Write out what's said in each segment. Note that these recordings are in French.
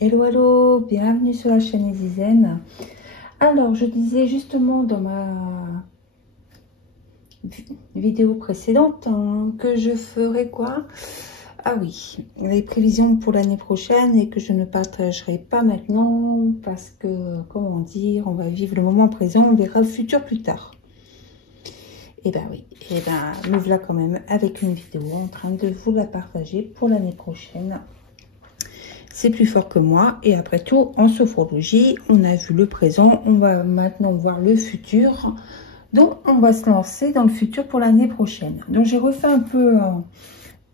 Hello, hello, bienvenue sur la chaîne Ezizen. Alors, je disais justement dans ma vidéo précédente que je ferai quoi? Ah oui, les prévisions pour l'année prochaine et que je ne partagerai pas maintenant parce que, comment dire, on va vivre le moment présent, on verra le futur plus tard. Et ben oui, et ben me voilà quand même avec une vidéo en train de vous la partager pour l'année prochaine. C'est plus fort que moi. Et après tout, en sophrologie, on a vu le présent. On va maintenant voir le futur. Donc, on va se lancer dans le futur pour l'année prochaine. Donc, j'ai refait un peu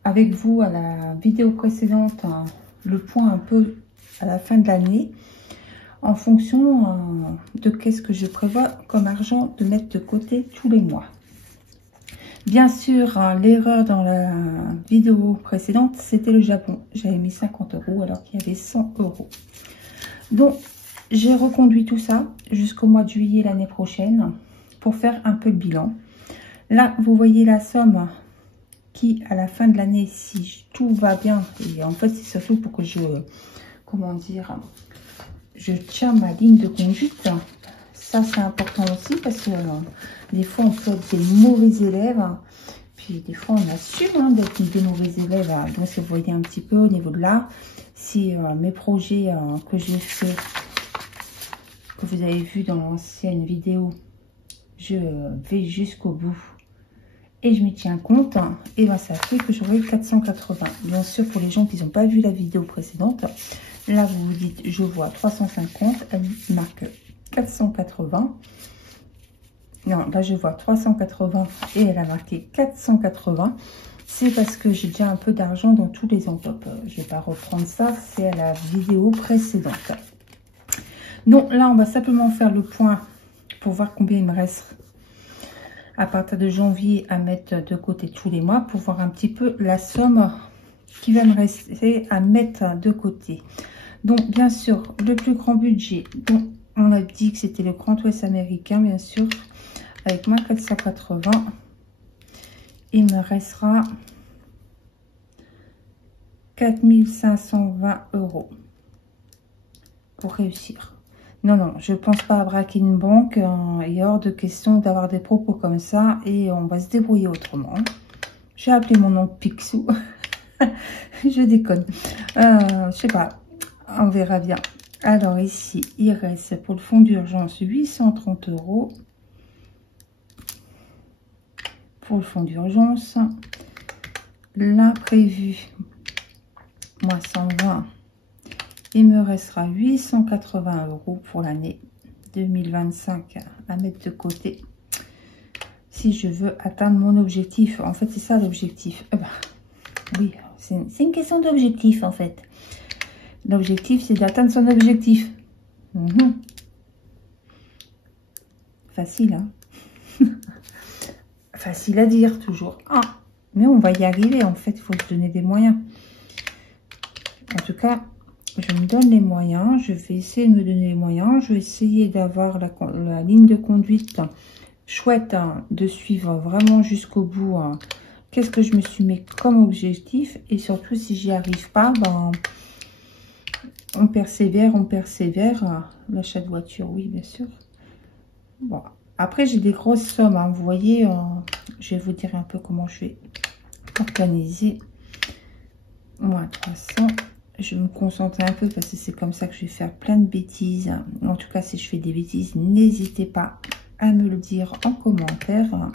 avec vous à la vidéo précédente le point un peu à la fin de l'année en fonction de qu'est-ce que je prévois comme argent de mettre de côté tous les mois. Bien sûr, l'erreur dans la vidéo précédente, c'était le Japon. J'avais mis 50 € alors qu'il y avait 100 €. Donc, j'ai reconduit tout ça jusqu'au mois de juillet l'année prochaine pour faire un peu de bilan. Là, vous voyez la somme qui, à la fin de l'année, si tout va bien, et en fait, c'est surtout pour que je, comment dire, je tiens ma ligne de conduite. Ça, c'est important aussi parce que des fois, on peut être des mauvais élèves. Puis, des fois, on assume d'être des mauvais élèves. Donc, si vous voyez un petit peu au niveau de là, si mes projets que j'ai fait, que vous avez vu dans l'ancienne vidéo, je vais jusqu'au bout et je m'y tiens compte, et bien, ça fait que j'aurai 480. Bien sûr, pour les gens qui n'ont pas vu la vidéo précédente, là, vous vous dites, je vois 350, elle marque 480. Non, là, je vois 380 et elle a marqué 480. C'est parce que j'ai déjà un peu d'argent dans tous les enveloppes. Je ne vais pas reprendre ça, c'est à la vidéo précédente. Donc là, on va simplement faire le point pour voir combien il me reste à partir de janvier à mettre de côté tous les mois pour voir un petit peu la somme qui va me rester à mettre de côté. Donc, bien sûr, le plus grand budget, donc on a dit que c'était le Grand Ouest américain, bien sûr, avec ma 480. Il me restera 4520 € pour réussir. Non, non, je ne pense pas à braquer une banque. Il est hors de question d'avoir des propos comme ça. Et on va se débrouiller autrement. J'ai appelé mon oncle Picsou. Je déconne. Je sais pas. On verra bien. Alors ici, il reste pour le fonds d'urgence 830 €. Pour le fonds d'urgence. L'imprévu, moi 120. Il me restera 880 € pour l'année 2025 à mettre de côté. Si je veux atteindre mon objectif. En fait, c'est ça l'objectif. Oui, c'est une question d'objectif en fait. L'objectif, c'est d'atteindre son objectif. Facile, hein. Facile à dire, toujours. Mais on va y arriver, en fait. Il faut se donner des moyens. En tout cas, je me donne les moyens. Je vais essayer de me donner les moyens. Je vais essayer d'avoir la ligne de conduite chouette, de suivre vraiment jusqu'au bout. Qu'est-ce que je me suis mis comme objectif? Et surtout, si j'y arrive pas, on persévère, on persévère. L'achat de voiture, oui, bien sûr. Bon, après, j'ai des grosses sommes. Vous voyez, je vais vous dire un peu comment je vais organiser. Moins 300. Je vais me concentrer un peu parce que c'est comme ça que je vais faire plein de bêtises. En tout cas, si je fais des bêtises, n'hésitez pas à me le dire en commentaire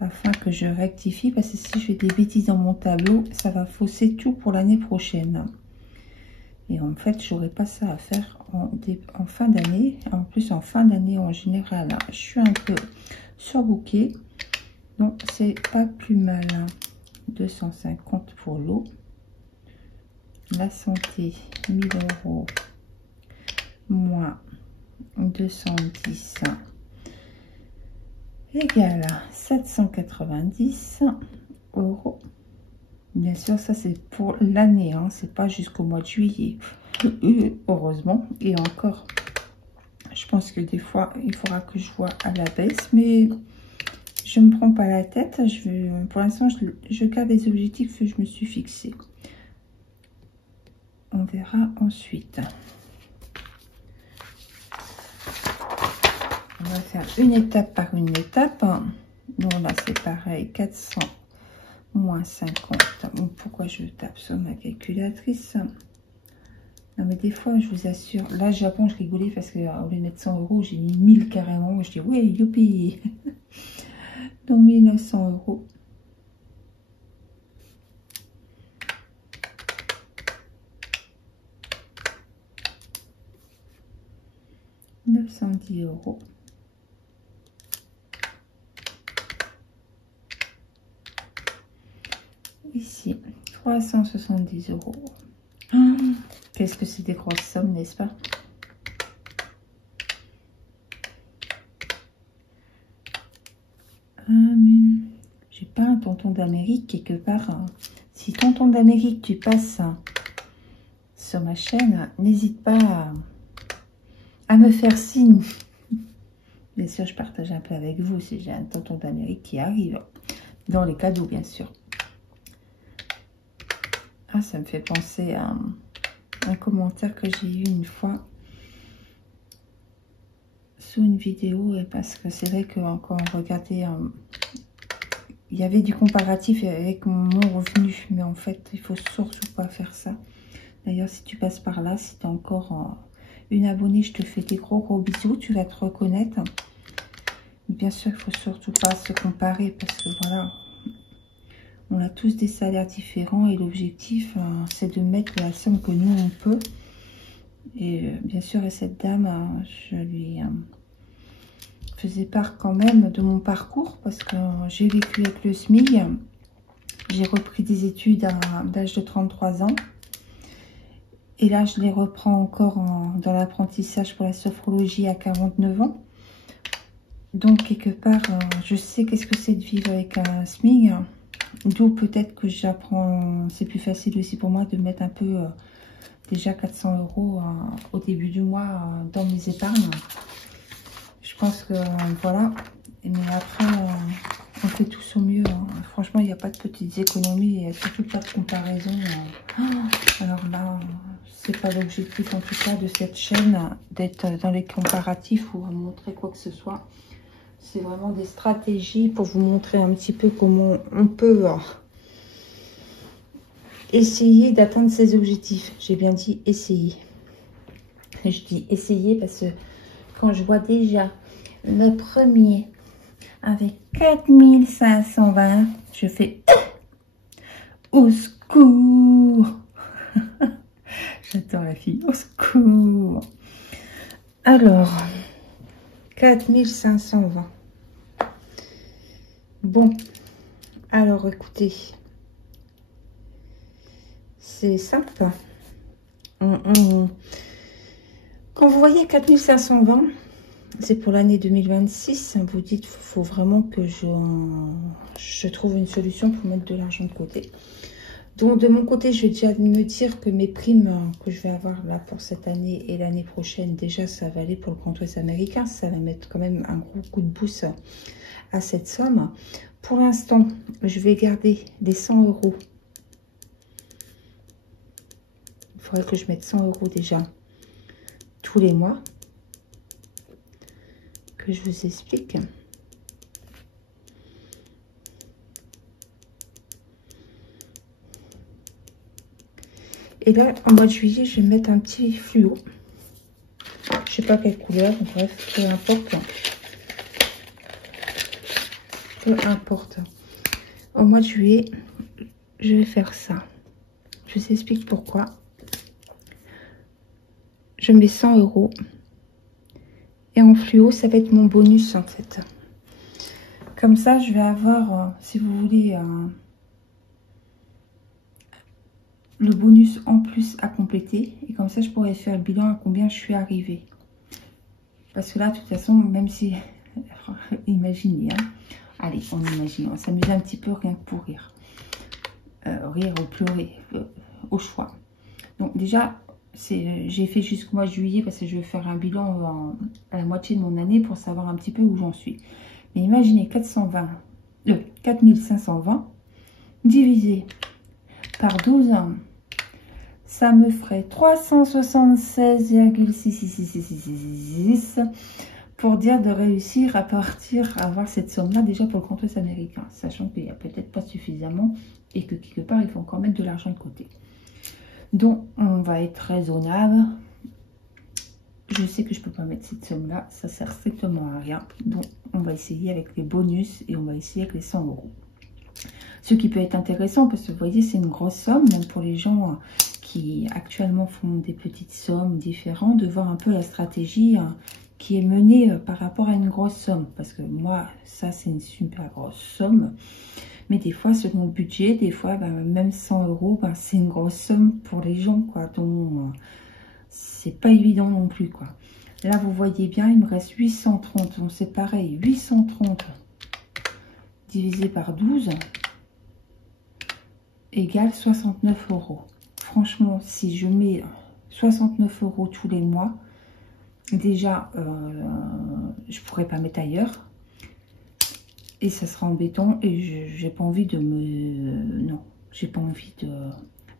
afin que je rectifie. Parce que si je fais des bêtises dans mon tableau, ça va fausser tout pour l'année prochaine. Et en fait, j'aurais pas ça à faire en fin d'année. En plus, en fin d'année, en général, je suis un peu surbookée. Donc, c'est pas plus mal. 250 pour l'eau. La santé, 1000 € moins 210 égale 790 €. Bien sûr, ça c'est pour l'année, c'est pas jusqu'au mois de juillet. Heureusement. Et encore, je pense que des fois, il faudra que je vois à la baisse, mais je ne me prends pas la tête. Pour l'instant, je garde les objectifs que je me suis fixés. on verra ensuite. On va faire une étape par une étape. Donc là, c'est pareil, 400 moins 50. Donc, pourquoi je tape sur ma calculatrice? Non, mais des fois, je vous assure, là, Japon, je rigolais parce qu'au lieu de mettre 100 euros, j'ai mis 1000 carrément. Je dis, ouais, youpi. Donc, 1900 euros. « 910 euros. Ici, 370 euros. Oh, qu'est-ce que c'est des grosses sommes, n'est-ce pas? J'ai pas un tonton d'Amérique quelque part. Si tonton d'Amérique, tu passes sur ma chaîne, n'hésite pas à me faire signe. Bien sûr, je partage un peu avec vous si j'ai un tonton d'Amérique qui arrive. Dans les cadeaux, bien sûr. Ah, ça me fait penser à un commentaire que j'ai eu une fois sous une vidéo. Parce que c'est vrai que quand on regardait, il y avait du comparatif avec mon revenu. Mais en fait, il faut surtout pas faire ça. D'ailleurs, si tu passes par là, si tu es encore une abonnée, je te fais des gros bisous. Tu vas te reconnaître. Bien sûr, il faut surtout pas se comparer parce que voilà, on a tous des salaires différents et l'objectif, c'est de mettre la somme que nous, on peut. Et bien sûr, à cette dame, je lui faisais part quand même de mon parcours parce que j'ai vécu avec le SMIC. J'ai repris des études à l'âge de 33 ans. Et là, je les reprends encore dans l'apprentissage pour la sophrologie à 49 ans. Donc, quelque part, je sais qu'est-ce que c'est de vivre avec un SMIC. D'où peut-être que j'apprends, c'est plus facile aussi pour moi de mettre un peu, déjà 400 euros au début du mois dans mes épargnes. Je pense que voilà, mais après, on fait tous au mieux. Franchement, il n'y a pas de petites économies, il n'y a surtout pas de comparaison. Alors là, c'est pas l'objectif en tout cas de cette chaîne, d'être dans les comparatifs ou montrer quoi que ce soit. C'est vraiment des stratégies pour vous montrer un petit peu comment on peut essayer d'atteindre ses objectifs. J'ai bien dit essayer. Je dis essayer parce que quand je vois déjà le premier avec 4520, je fais au secours. J'adore la fille, au secours. Alors, 4520. Bon, alors écoutez, c'est simple. Quand vous voyez 4520, c'est pour l'année 2026. Vous dites, faut vraiment que je trouve une solution pour mettre de l'argent de côté. Donc de mon côté, je vais déjà me dire que mes primes que je vais avoir là pour cette année et l'année prochaine, déjà ça va aller pour le Grand Ouest américain. Ça va mettre quand même un gros coup de pouce à cette somme. Pour l'instant, je vais garder les 100 euros. Il faudrait que je mette 100 euros déjà tous les mois. Que je vous explique. Et là, en mois de juillet, je vais mettre un petit fluo. Je sais pas quelle couleur, bref, peu importe. Peu importe. Au mois de juillet, je vais faire ça. Je vous explique pourquoi. Je mets 100 euros. Et en fluo, ça va être mon bonus en fait. Comme ça, je vais avoir, si vous voulez, le bonus en plus à compléter. Et comme ça, je pourrais faire le bilan à combien je suis arrivée. Parce que là, de toute façon, même si... Imaginez, hein. Allez, on imagine. On va s'amuser un petit peu, rien que pour rire. Rire ou pleurer, au choix. Donc déjà, j'ai fait jusqu'au mois de juillet parce que je vais faire un bilan à la moitié de mon année pour savoir un petit peu où j'en suis. Mais imaginez 4520 divisé par 12, ça me ferait 376,66666 pour dire de réussir à partir, à avoir cette somme-là déjà pour le compte américain, sachant qu'il n'y a peut-être pas suffisamment et que quelque part, il faut encore mettre de l'argent de côté. Donc, on va être raisonnable. Je sais que je ne peux pas mettre cette somme-là, ça sert strictement à rien. Donc, on va essayer avec les bonus et on va essayer avec les 100 €. Ce qui peut être intéressant parce que vous voyez, c'est une grosse somme, même pour les gens qui actuellement font des petites sommes différentes, de voir un peu la stratégie qui est menée par rapport à une grosse somme. Parce que moi, ça, c'est une super grosse somme. Mais des fois, selon le budget, des fois, même 100 €, c'est une grosse somme pour les gens, quoi. Donc, c'est pas évident non plus, quoi. Là, vous voyez bien, il me reste 830. Donc, c'est pareil, 830 divisé par 12 égale 69 €. Franchement, si je mets 69 € tous les mois, déjà, je pourrais pas mettre ailleurs. Et ça sera embêtant et j'ai pas envie de me... Non, j'ai pas envie de...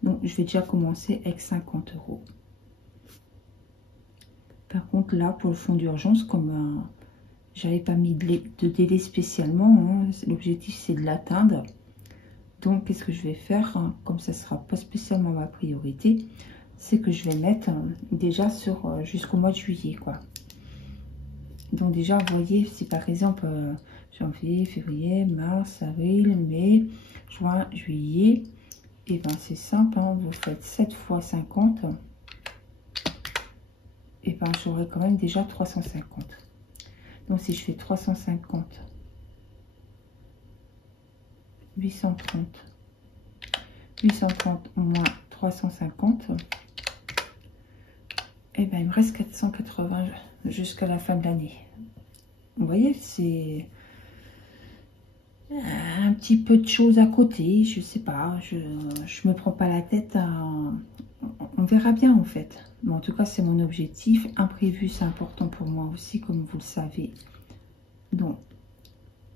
Donc, je vais déjà commencer avec 50 €. Par contre, là, pour le fonds d'urgence, comme j'avais pas mis de délai spécialement, l'objectif, c'est de l'atteindre. Donc, qu'est-ce que je vais faire, comme ça sera pas spécialement ma priorité, c'est que je vais mettre déjà sur jusqu'au mois de juillet, quoi. Donc, déjà, vous voyez, si par exemple... janvier, février, mars, avril, mai, juin, juillet. Et bien c'est simple, vous faites 7 fois 50. Et bien j'aurai quand même déjà 350. Donc si je fais 350, 830, 830 moins 350, et bien il me reste 480 jusqu'à la fin de l'année. Vous voyez, c'est... un petit peu de choses à côté, je sais pas, je me prends pas la tête, on verra bien en fait. Mais en tout cas, c'est mon objectif. Imprévu, c'est important pour moi aussi, comme vous le savez. Donc,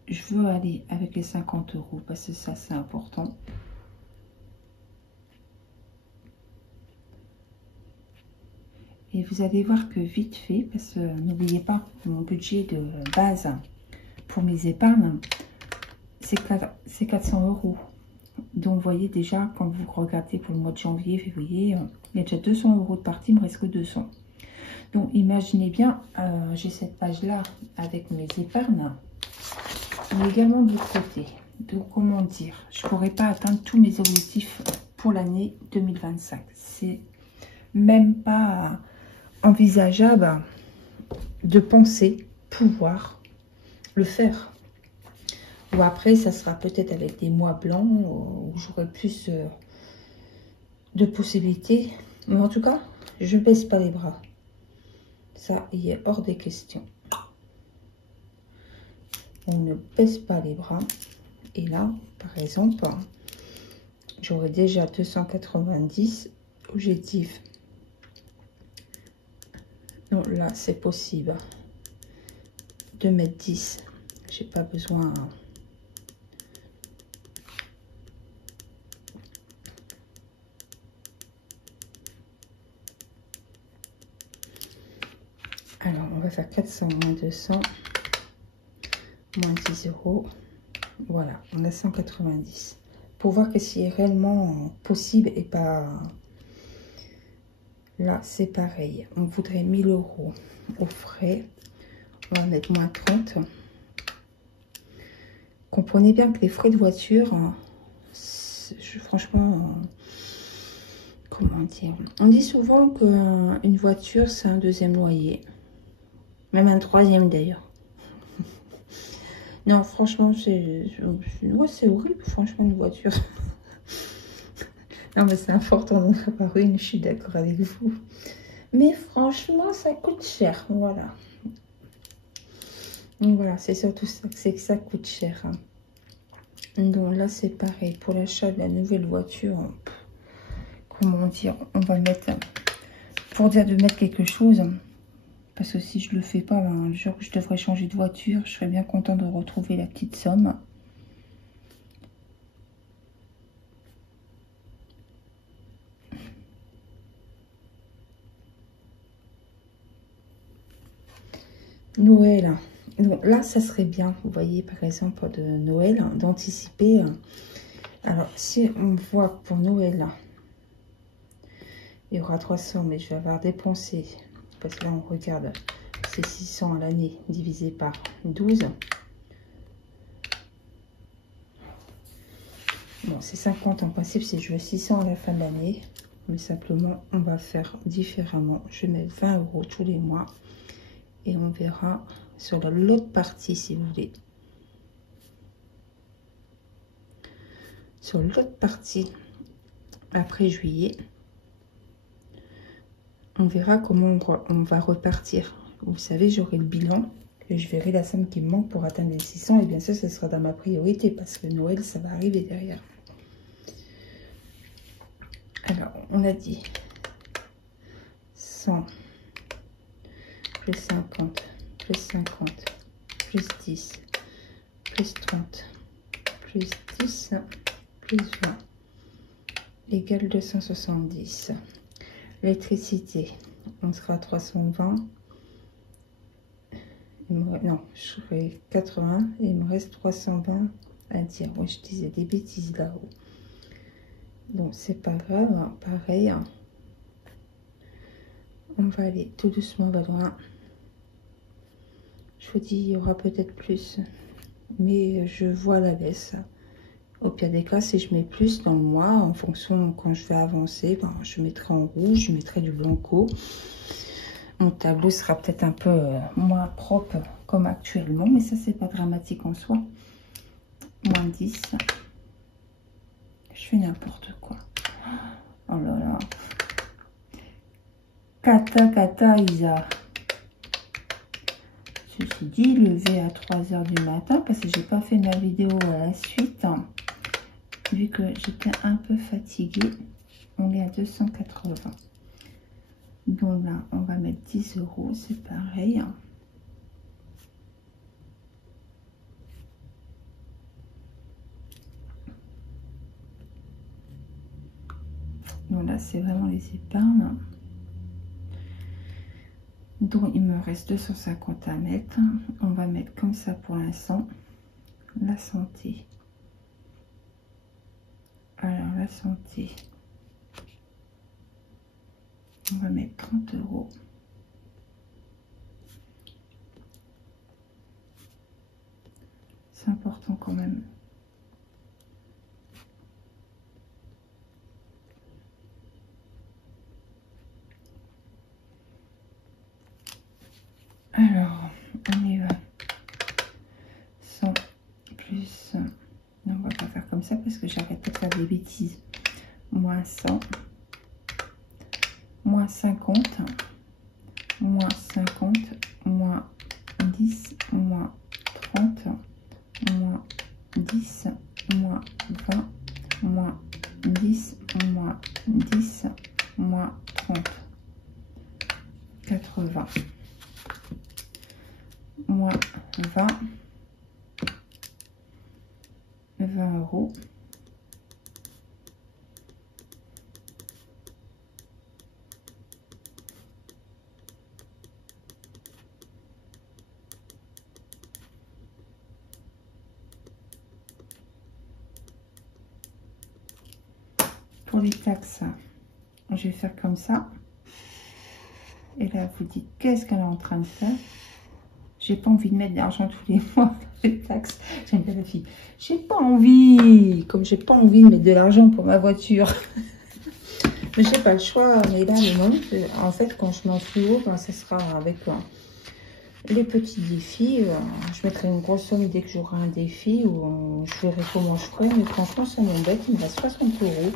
je veux aller avec les 50 € parce que ça, c'est important. Et vous allez voir que vite fait, parce que n'oubliez pas, mon budget de base pour mes épargnes, c'est 400 €. Donc, vous voyez déjà, quand vous regardez pour le mois de janvier, février, il y a déjà 200 € de partie, il me reste que 200. Donc, imaginez bien, j'ai cette page-là avec mes épargnes, mais également de l'autre côté. Donc, comment dire, je ne pourrais pas atteindre tous mes objectifs pour l'année 2025. C'est même pas envisageable de penser pouvoir le faire. Ou après, ça sera peut-être avec des mois blancs où j'aurai plus de possibilités. Mais en tout cas, je ne baisse pas les bras. Ça, il est hors des questions. On ne baisse pas les bras. Et là, par exemple, j'aurai déjà 290 objectifs. Donc là, c'est possible de mettre 10. J'ai pas besoin... Alors, on va faire 400 moins 200, moins 10 €. Voilà, on a 190. Pour voir que c'est réellement possible et pas... Là, c'est pareil. On voudrait 1000 € aux frais. On va mettre moins 30. Comprenez bien que les frais de voiture, franchement... comment dire? On dit souvent qu'une voiture, c'est un deuxième loyer. Même un troisième d'ailleurs. Non, franchement, c'est horrible, franchement, une voiture. Non, mais c'est important d'en avoir une, je suis d'accord avec vous. Mais franchement, ça coûte cher, voilà. Donc voilà, c'est surtout ça, c'est que ça coûte cher. Donc là, c'est pareil, pour l'achat de la nouvelle voiture, comment dire, on va mettre, pour dire de mettre quelque chose... Parce que si je le fais pas, le jour où je devrais changer de voiture, je serais bien content de retrouver la petite somme. Noël. Donc là, ça serait bien, vous voyez, par exemple, de Noël, d'anticiper. Alors, si on voit pour Noël, il y aura 300, mais je vais avoir dépensé, parce que là, on regarde, c'est 600 à l'année, divisé par 12. Bon, c'est 50 en principe si je veux 600 à la fin de l'année. Mais simplement, on va faire différemment. Je mets 20 € tous les mois. Et on verra sur l'autre partie, si vous voulez. Sur l'autre partie, après juillet, on verra comment on va repartir. Vous savez, j'aurai le bilan. Et je verrai la somme qui me manque pour atteindre les 600. Et bien sûr, ce sera dans ma priorité. Parce que Noël, ça va arriver derrière. Alors, on a dit 100, plus 50, plus 50, plus 10, plus 30, plus 10, plus 20, égale 270. L'électricité, on sera à 320. Non, je ferai 80 et il me reste 320 à dire. Oui, je disais des bêtises là-haut. Donc, c'est pas grave, hein, pareil. On va aller tout doucement vers loin. Je vous dis, il y aura peut-être plus, mais je vois la baisse. Au pire des cas, si je mets plus dans le mois, en fonction, quand je vais avancer, ben, je mettrai en rouge, je mettrai du blanco. Mon tableau sera peut-être un peu moins propre comme actuellement, mais ça, c'est pas dramatique en soi. Moins 10. Je fais n'importe quoi. Oh là là. Kata, Isa. Ceci dit, levé à 3 h du matin, parce que j'ai pas fait ma vidéo à la suite. Vu que j'étais un peu fatiguée, on est à 280. Donc là, on va mettre 10 €, c'est pareil. Donc là, c'est vraiment les épargnes. Donc il me reste 250 à mettre. On va mettre comme ça pour l'instant. La santé. Alors la santé. On va mettre 30 €. C'est important quand même. Alors, on y va. 100 plus... Non, on va pas faire comme ça parce que j'arrête de faire des bêtises. Moins 100. Moins 50. Moins 50. Moins 10. Moins 30. Moins 10. Moins 20. Moins 10. Moins 10. Moins 30. 80. Moins 20. 20 €. Pour les taxes, je vais faire comme ça. Et là, vous dites, qu'est-ce qu'elle est en train de faire? J'ai pas envie de mettre de l'argent tous les mois dans les taxes. J'aime bien la fille. J'ai pas envie. Comme j'ai pas envie de mettre de l'argent pour ma voiture. Mais j'ai pas le choix. Mais là, en fait, quand je m'en fous, ben, ça sera avec les petits défis. Je mettrai une grosse somme dès que j'aurai un défi. Ou je verrai comment je ferai. Mais franchement, ça m'embête. Il me reste 60 €.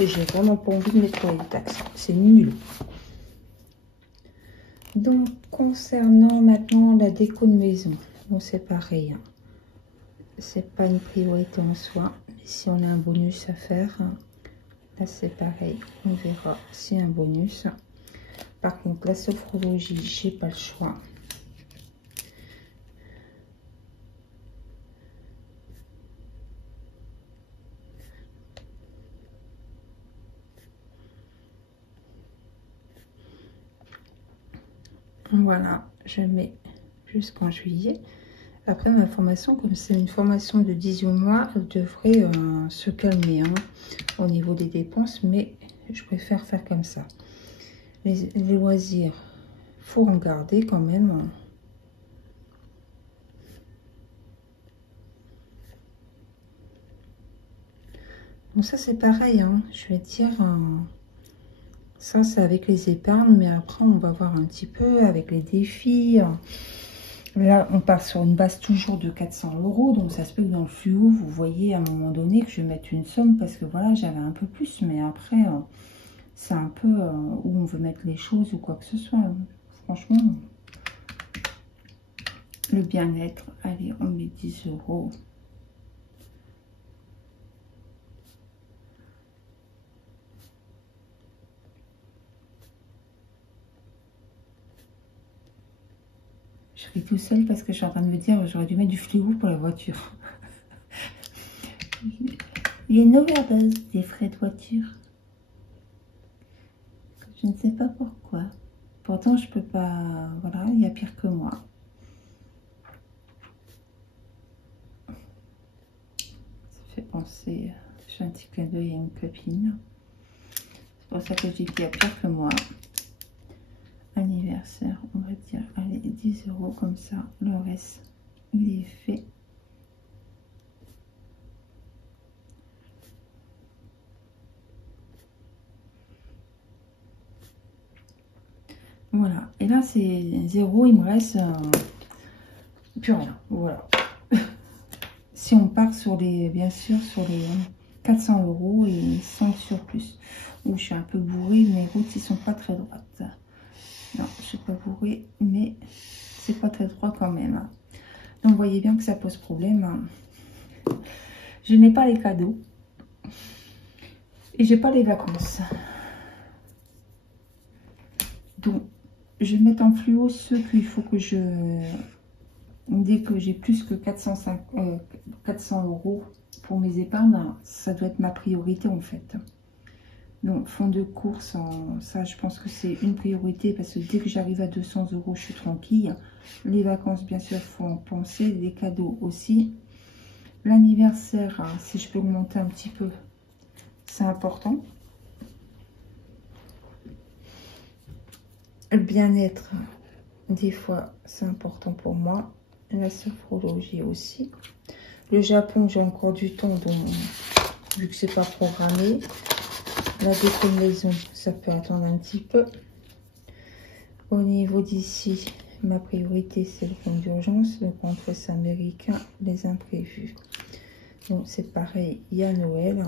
Et j'ai vraiment pas envie de mettre les taxes. C'est nul. Donc, concernant maintenant la déco de maison, bon, c'est pareil. Hein. C'est pas une priorité en soi. Mais si on a un bonus à faire, là c'est pareil. On verra si un bonus. Par contre, la sophrologie, j'ai pas le choix. Voilà, je mets jusqu'en juillet. Après ma formation, comme c'est une formation de 18 mois, elle devrait se calmer hein, au niveau des dépenses, mais je préfère faire comme ça. Les loisirs, faut en garder quand même. Bon, ça c'est pareil, hein, je vais dire, ça c'est avec les épargnes, mais après on va voir un petit peu avec les défis. Là, on part sur une base toujours de 400 €. Donc, ça se peut que dans le fluo, vous voyez à un moment donné que je vais mettre une somme parce que voilà, j'avais un peu plus. Mais après, c'est un peu où on veut mettre les choses ou quoi que ce soit. Franchement, le bien-être, allez, on met 10 €. Je ris tout seul parce que je suis en train de me dire j'aurais dû mettre du fluo pour la voiture. Il y a une overdose des frais de voiture. Je ne sais pas pourquoi. Pourtant, je peux pas... Voilà, il y a pire que moi. Ça fait penser... Je fais un petit clin d'œil à une copine. C'est pour ça que je dis qu'il y a pire que moi. Anniversaire, on va dire, allez, 10 € comme ça. Le reste, il est fait. Voilà, et là c'est 0, il me reste plus rien, voilà. Si on part sur les, bien sûr, sur les 400 € et sans surplus. Où je suis un peu bourrée, mes routes ils sont pas très droites. Non, je suis pas bourrée, mais c'est pas très droit quand même. Donc vous voyez bien que ça pose problème. Je n'ai pas les cadeaux. Et j'ai pas les vacances. Donc je vais mettre en fluo ceux qu'il faut que je... Dès que j'ai plus que 400 € pour mes épargnes, ça doit être ma priorité en fait. Donc fonds de course, ça je pense que c'est une priorité parce que dès que j'arrive à 200 € je suis tranquille. Les vacances bien sûr il faut en penser, les cadeaux aussi. L'anniversaire, si je peux augmenter un petit peu, c'est important. Le bien-être, des fois, c'est important pour moi. La sophrologie aussi. Le Japon, j'ai encore du temps, donc vu que c'est pas programmé. La déclinaison, ça peut attendre un petit peu. Au niveau d'ici, ma priorité, c'est le fonds d'urgence, le compte américain, les imprévus. Donc c'est pareil, il y a Noël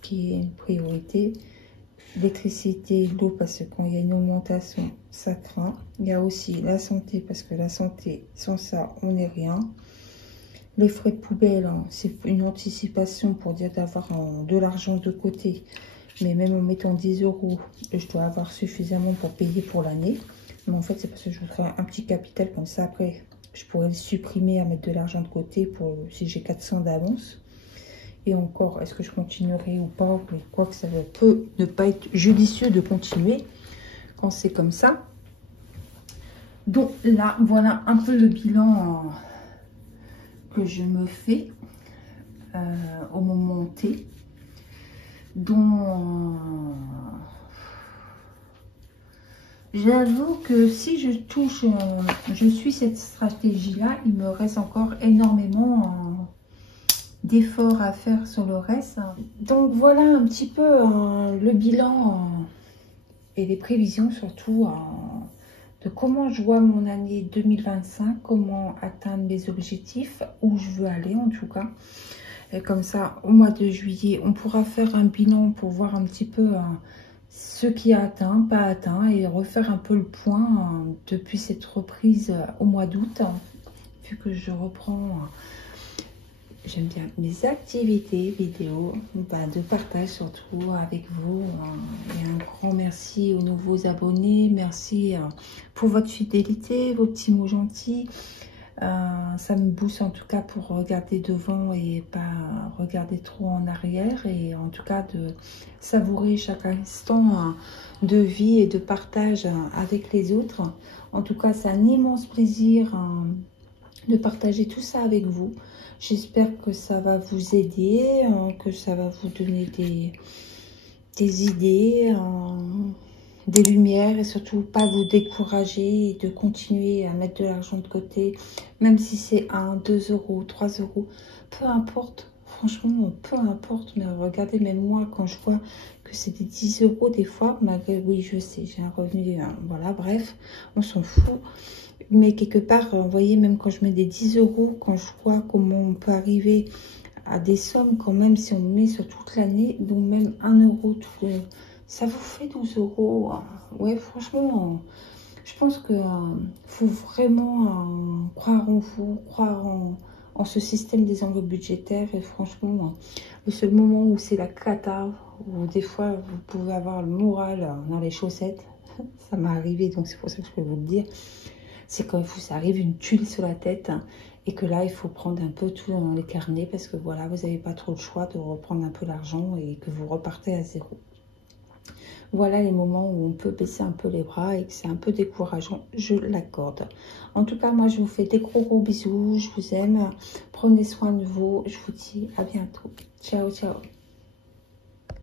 qui est une priorité. L'électricité, l'eau, parce que quand il y a une augmentation, ça craint. Il y a aussi la santé, parce que la santé, sans ça, on n'est rien. Les frais de poubelle, c'est une anticipation pour dire d'avoir de l'argent de côté. Mais même en mettant 10 €, je dois avoir suffisamment pour payer pour l'année. Mais en fait, c'est parce que je voudrais un petit capital comme ça. Après, je pourrais le supprimer à mettre de l'argent de côté pour si j'ai 400 d'avance. Et encore, est-ce que je continuerai ou pas? Mais quoi que ça peut ne pas être judicieux de continuer quand c'est comme ça. Donc là, voilà un peu le bilan que je me fais au moment T. Donc, j'avoue que si je touche, je suis cette stratégie-là, il me reste encore énormément d'efforts à faire sur le reste. Donc voilà un petit peu le bilan et les prévisions surtout de comment je vois mon année 2025, comment atteindre mes objectifs, où je veux aller en tout cas. Et comme ça, au mois de juillet, on pourra faire un bilan pour voir un petit peu ce qui a atteint, pas atteint, et refaire un peu le point depuis cette reprise au mois d'août, vu que je reprends... J'aime bien mes activités vidéo, de partage surtout avec vous. Et un grand merci aux nouveaux abonnés. Merci pour votre fidélité, vos petits mots gentils. Ça me booste en tout cas pour regarder devant et pas regarder trop en arrière. Et en tout cas de savourer chaque instant de vie et de partage avec les autres. En tout cas, c'est un immense plaisir de partager tout ça avec vous. J'espère que ça va vous aider, que ça va vous donner des idées, des lumières et surtout pas vous décourager et de continuer à mettre de l'argent de côté, même si c'est 1, 2 euros, 3 euros, peu importe. Franchement, peu importe, mais regardez, même moi, quand je vois que c'est des 10 euros des fois, malgré, oui, je sais, j'ai un revenu, voilà, bref, on s'en fout. Mais quelque part, vous voyez, même quand je mets des 10 euros, quand je vois comment on peut arriver à des sommes, quand même, si on met sur toute l'année, donc même 1 euro, ça vous fait 12 euros. Ouais, franchement, je pense que faut vraiment croire en vous, croire en ce système des enveloppes budgétaires. Et franchement, le seul moment où c'est la cata, où des fois vous pouvez avoir le moral dans les chaussettes, ça m'est arrivé, donc c'est pour ça que je peux vous le dire, c'est quand vous arrive une tuile sur la tête et que là il faut prendre un peu tout dans les carnets parce que voilà, vous n'avez pas trop le choix de reprendre un peu l'argent et que vous repartez à zéro. Voilà les moments où on peut baisser un peu les bras et que c'est un peu décourageant, je l'accorde. En tout cas, moi je vous fais des gros bisous, je vous aime, prenez soin de vous, je vous dis à bientôt. Ciao, ciao.